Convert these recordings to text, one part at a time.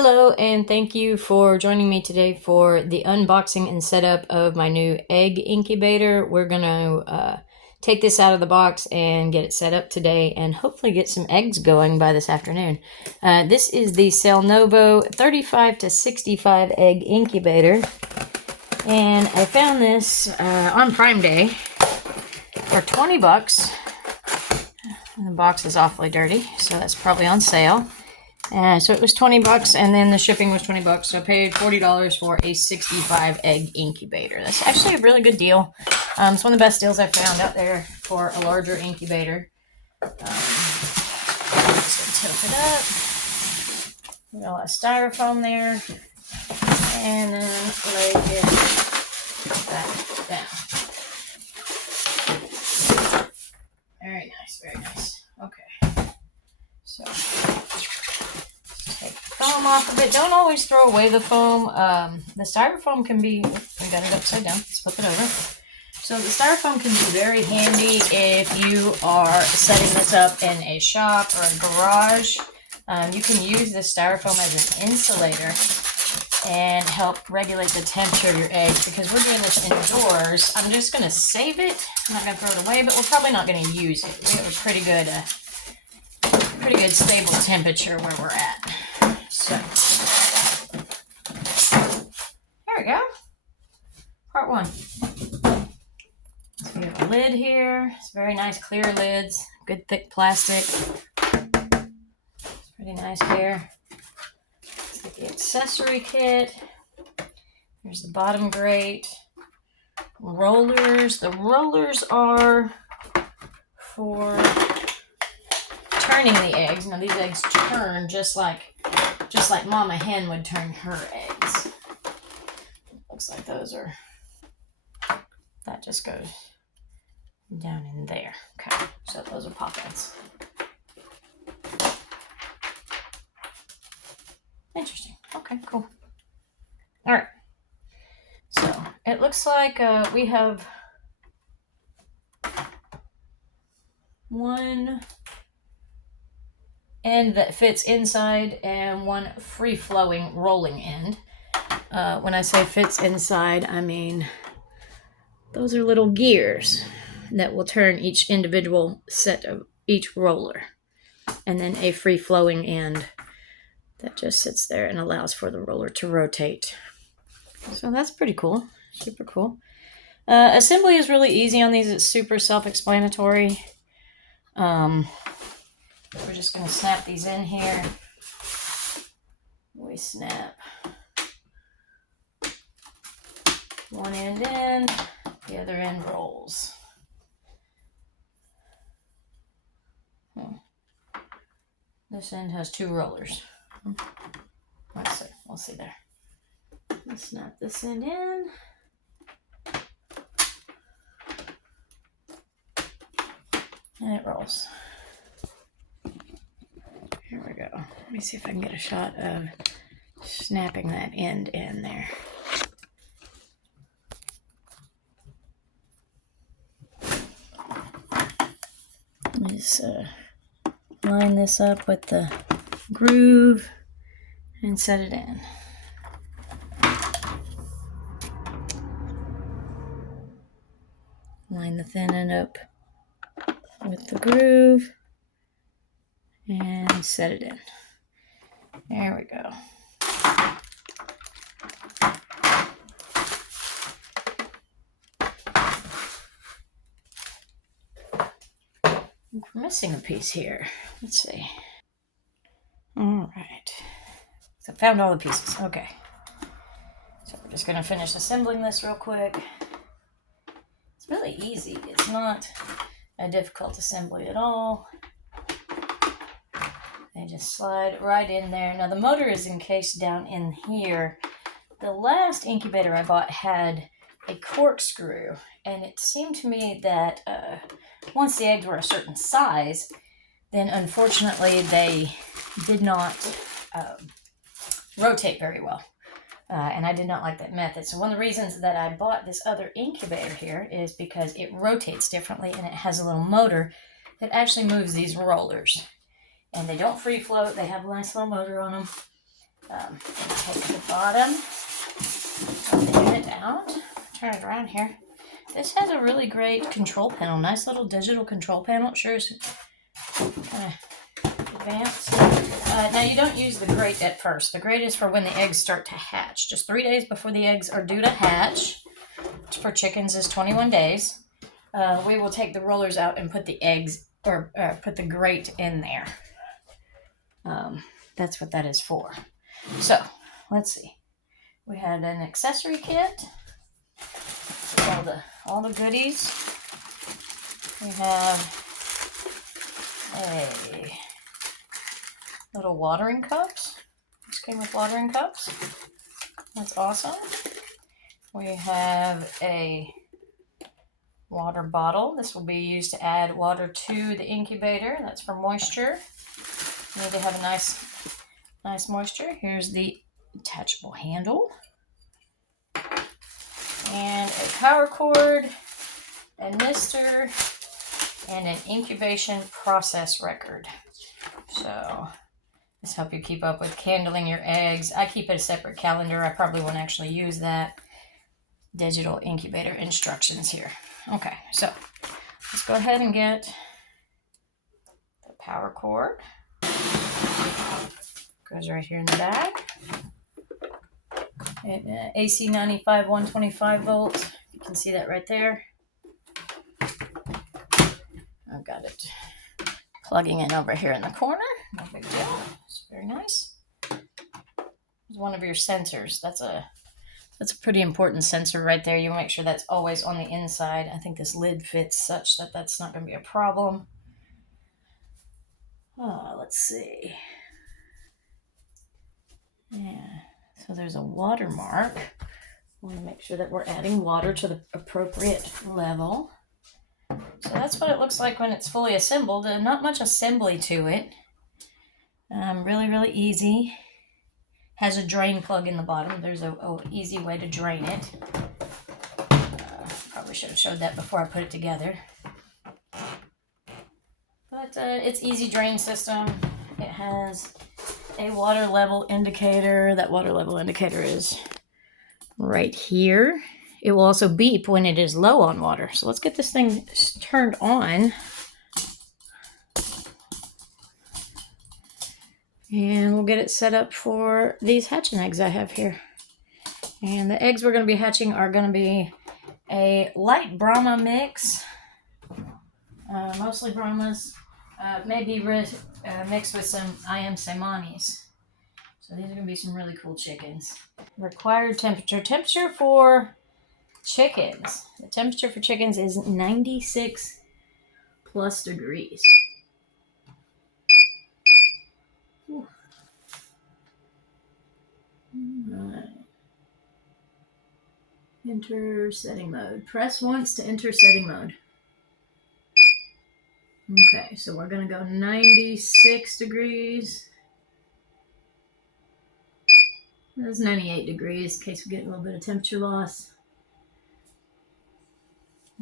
Hello, and thank you for joining me today for the unboxing and setup of my new egg incubator. We're going to take this out of the box and get it set up today and hopefully get some eggs going by this afternoon. This is the Sailnovo 35 to 65 egg incubator, and I found this on Prime Day for 20 bucks. The box is awfully dirty, so that's probably on sale. So it was 20 bucks, and then the shipping was 20 bucks. So I paid $40 for a 65 egg incubator. That's actually a really good deal. It's one of the best deals I found out there for a larger incubator. Just tilt it up. We got a lot of styrofoam there, and then lay it back down. Very nice, very nice. Okay, so take the foam off of it. Don't always throw away the foam. The styrofoam can be, we got it upside down, let's flip it over. So the styrofoam can be very handy if you are setting this up in a shop or a garage. You can use this styrofoam as an insulator and help regulate the temperature of your eggs. Because we're doing this indoors, I'm just going to save it. I'm not going to throw it away, but we're probably not going to use it. We have a pretty good stable temperature where we're at. So there we go. Part one. So we have a lid here. It's very nice clear lids. Good thick plastic. It's pretty nice here. It's like the accessory kit. Here's the bottom grate. Rollers. The rollers are for turning the eggs. Now these eggs turn just like Mama Hen would turn her eggs. Looks like those are, that just goes down in there. Okay, so those are pop-ins. Interesting. Okay, cool. All right. So it looks like we have one end that fits inside and one free-flowing rolling end. When I say fits inside, I mean those are little gears that will turn each individual set of each roller, and then a free-flowing end that just sits there and allows for the roller to rotate. So that's pretty cool. Super cool. Assembly is really easy on these. It's super self-explanatory. We're just going to snap these in here. We snap one end in, the other end rolls. This end has two rollers. Let's see. We'll see there. Let's snap this end in. And it rolls. Here we go. Let me see if I can get a shot of snapping that end in there. Just line this up with the groove and set it in. Line the thin end up with the groove and set it in. There we go. We're missing a piece here. Let's see. All right. So I found all the pieces. Okay. So we're just going to finish assembling this real quick. It's really easy. It's not a difficult assembly at all. They just slide right in there. Now the motor is encased down in here. The last incubator I bought had a corkscrew, and it seemed to me that once the eggs were a certain size, then unfortunately they did not rotate very well. And I did not like that method. So one of the reasons that I bought this other incubator here is because it rotates differently, and it has a little motor that actually moves these rollers. And they don't free float. They have a nice little motor on them. Take the bottom of the unit out. Turn it around here. This has a really great control panel. Nice little digital control panel. It sure is kind of advanced. Now you don't use the grate at first. The grate is for when the eggs start to hatch. Just 3 days before the eggs are due to hatch. For chickens is 21 days. We will take the rollers out and put the eggs, or put the grate in there. That's what that is for. So, let's see. We had an accessory kit. All the goodies. We have a little watering cups. This came with watering cups. That's awesome. We have a water bottle. This will be used to add water to the incubator. That's for moisture. You need to have a nice moisture. Here's the detachable handle. And a power cord, a mister, and an incubation process record. So this helps you keep up with candling your eggs. I keep a separate calendar. I probably won't actually use that. Digital incubator instructions here. Okay, so let's go ahead and get the power cord. Goes right here in the back. AC 95 125 volts. You can see that right there. I've got it plugging in over here in the corner. No big deal. It's very nice. It's one of your sensors. That's a pretty important sensor right there. You make sure that's always on the inside. I think this lid fits such that that's not going to be a problem. Let's see. Yeah. So there's a watermark. We want to make sure that we're adding water to the appropriate level. So that's what it looks like when it's fully assembled. Not much assembly to it. Really, really easy. Has a drain plug in the bottom. There's a easy way to drain it. Probably should have showed that before I put it together. But it's easy drain system. It has a water level indicator. That water level indicator is right here. It will also beep when it is low on water. So let's get this thing turned on. And we'll get it set up for these hatching eggs I have here. And the eggs we're going to be hatching are going to be a light Brahma mix. Mostly Brahmas. Maybe mixed with some IM Semanis. So these are going to be some really cool chickens. Required temperature. Temperature for chickens. The temperature for chickens is 96 plus degrees. All right. Enter setting mode. Press once to enter setting mode. Okay, so we're going to go 96 degrees. That's 98 degrees in case we get a little bit of temperature loss.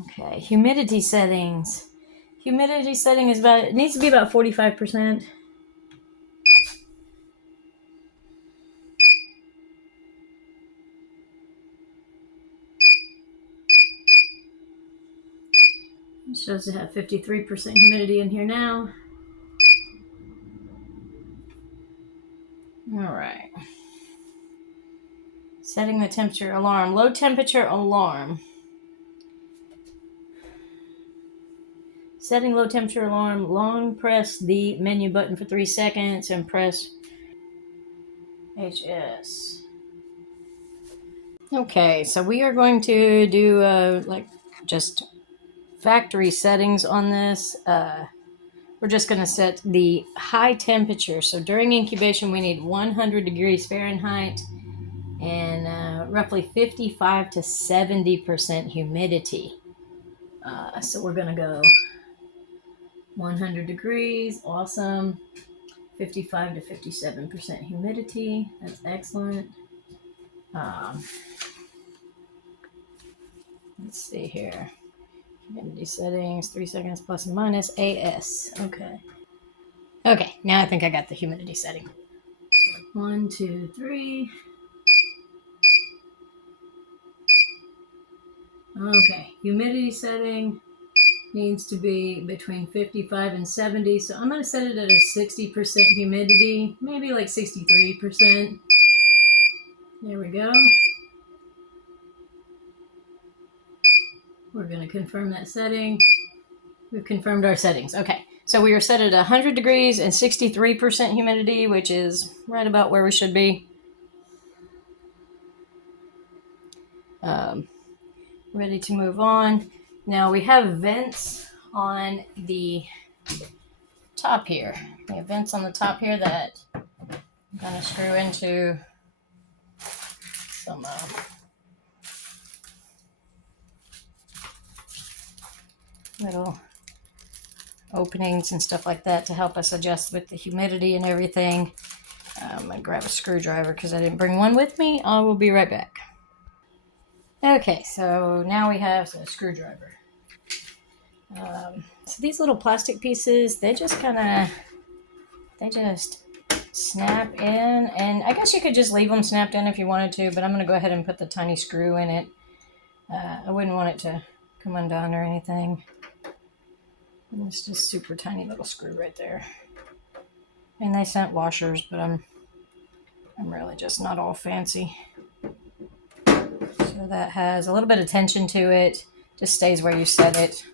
Okay, humidity settings. Humidity setting is it needs to be about 45%. It shows to have 53% humidity in here now. All right. Setting the temperature alarm. Low temperature alarm. Setting low temperature alarm. Long press the menu button for 3 seconds and press HS. Okay, so we are going to do just factory settings on this. We're just going to set the high temperature. So during incubation, we need 100 degrees Fahrenheit and roughly 55 to 70% humidity. So we're going to go 100 degrees, awesome. 55 to 57% humidity, that's excellent. Let's see here. Humidity settings, 3 seconds plus and minus, AS. Okay. Okay, now I think I got the humidity setting. 1, 2, 3. Okay, humidity setting needs to be between 55 and 70. So I'm going to set it at a 60% humidity, maybe like 63%. There we go. We're going to confirm that setting. We've confirmed our settings. Okay, so we are set at 100 degrees and 63% humidity, which is right about where we should be. Ready to move on. Now we have vents on the top here. We have vents on the top here that I'm going to screw into some little openings and stuff like that to help us adjust with the humidity and everything. I'm going to grab a screwdriver because I didn't bring one with me. I will be right back. Okay, so now we have a screwdriver. So these little plastic pieces, they just snap in, and I guess you could just leave them snapped in if you wanted to, but I'm going to go ahead and put the tiny screw in it. I wouldn't want it to come undone or anything. And it's just super tiny little screw right there. And they sent washers, but I'm really just not all fancy. So that has a little bit of tension to it. Just stays where you set it.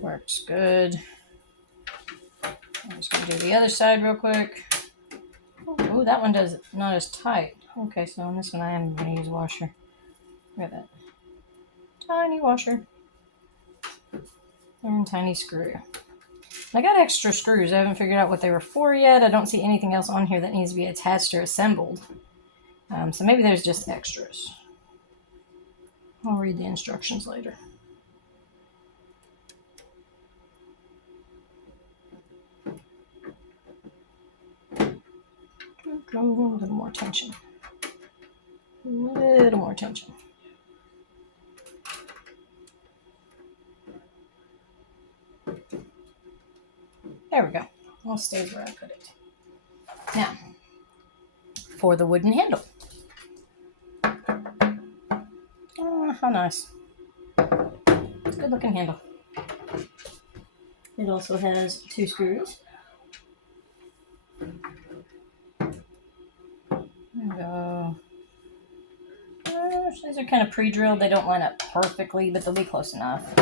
Works good. I'm just going to do the other side real quick. Oh, that one does not as tight. Okay, so on this one I am going to use a washer. Look at that. Tiny washer. And tiny screw. I got extra screws. I haven't figured out what they were for yet. I don't see anything else on here that needs to be attached or assembled. So maybe there's just extras. I'll read the instructions later. A little more tension. A little more tension. There we go. All stays where I put it. Now, for the wooden handle. Oh, how nice. It's a good looking handle. It also has 2 screws. There we go. These are kind of pre-drilled. They don't line up perfectly, but they'll be close enough.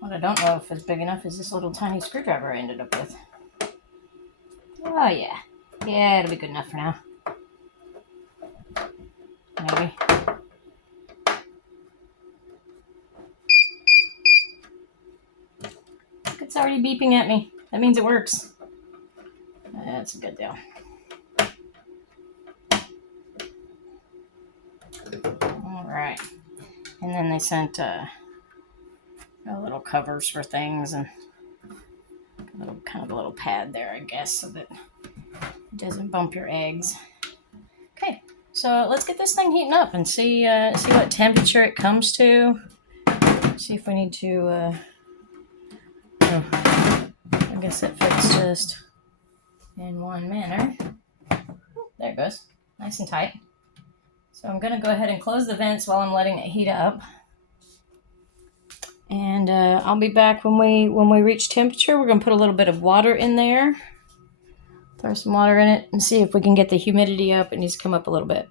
What I don't know if it's big enough is this little tiny screwdriver I ended up with. Oh, yeah. Yeah, it'll be good enough for now. Maybe. It's already beeping at me. That means it works. That's a good deal. All right. And then they sent little covers for things and kind of a little pad there, I guess, so that it doesn't bump your eggs. Okay, so let's get this thing heating up and see what temperature it comes to. See if we need to. I guess it fits just in one manner. There it goes, nice and tight. So I'm going to go ahead and close the vents while I'm letting it heat up. And I'll be back when we reach temperature. We're going to put a little bit of water in there. Throw some water in it and see if we can get the humidity up. It needs to come up a little bit.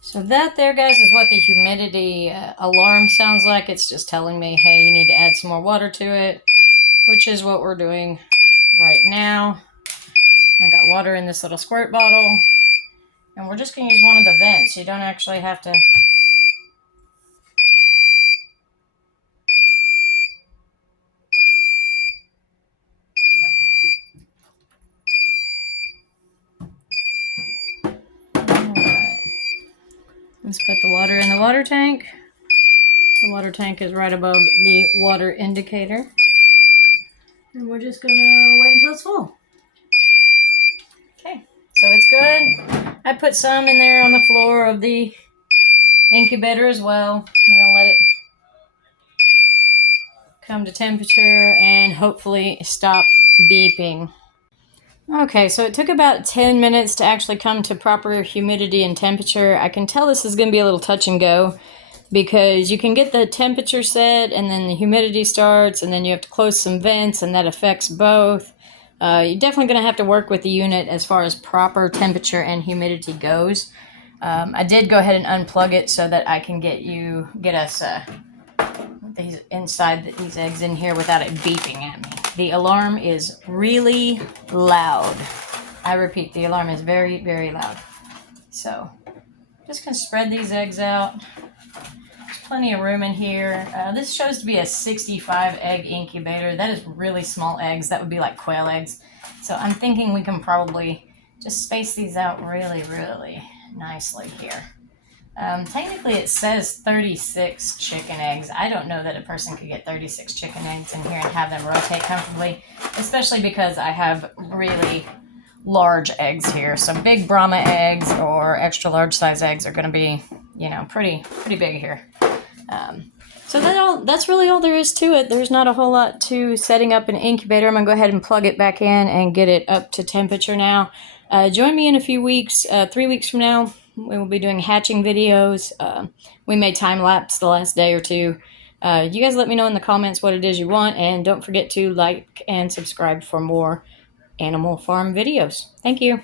So that there, guys, is what the humidity alarm sounds like. It's just telling me, hey, you need to add some more water to it, which is what we're doing right now. I got water in this little squirt bottle, and we're just going to use one of the vents. You don't actually have to... Let's put the water in the water tank. The water tank is right above the water indicator. And we're just gonna wait until it's full. Okay, so it's good. I put some in there on the floor of the incubator as well. We're gonna let it come to temperature and hopefully stop beeping. Okay, so it took about 10 minutes to actually come to proper humidity and temperature. I can tell this is going to be a little touch and go because you can get the temperature set and then the humidity starts and then you have to close some vents and that affects both. You're definitely going to have to work with the unit as far as proper temperature and humidity goes. I did go ahead and unplug it so that I can get us these eggs in here without it beeping at me. The alarm is really loud. I repeat, the alarm is very, very loud. So, just gonna spread these eggs out. There's plenty of room in here. This shows to be a 65 egg incubator. That is really small eggs. That would be like quail eggs. So I'm thinking we can probably just space these out really, really nicely here. Technically it says 36 chicken eggs. I don't know that a person could get 36 chicken eggs in here and have them rotate comfortably, especially because I have really large eggs here. So big Brahma eggs or extra large size eggs are going to be, you know, pretty big here. So that's really all there is to it. There's not a whole lot to setting up an incubator. I'm going to go ahead and plug it back in and get it up to temperature now. Join me in a few weeks, 3 weeks from now. We will be doing hatching videos. We may time-lapse the last day or two. You guys let me know in the comments what it is you want, and don't forget to like and subscribe for more Animal Farm videos. Thank you.